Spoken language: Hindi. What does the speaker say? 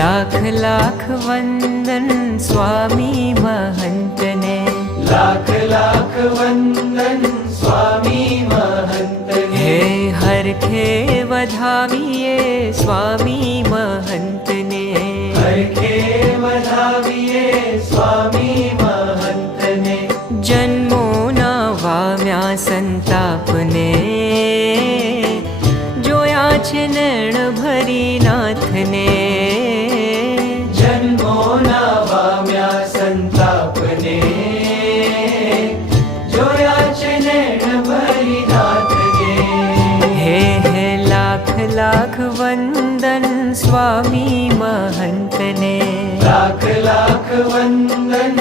लाख लाख वंदन स्वामी महंत ने। लाख लाख वंदन स्वामी महंत ने। हे हरखे वधाविए स्वामी महंत ने। हरखे वधाविए स्वामी महंत ने। जन्मो ना वाम्या संताप ने, जोया छे नैण भरी नाथ ने। जन्मो ना वाम्या संताप ने, जोया छे नैण भरी नाथ ने। हे लाख लाख वंदन स्वामी महंत ने। लाख लाख वंदन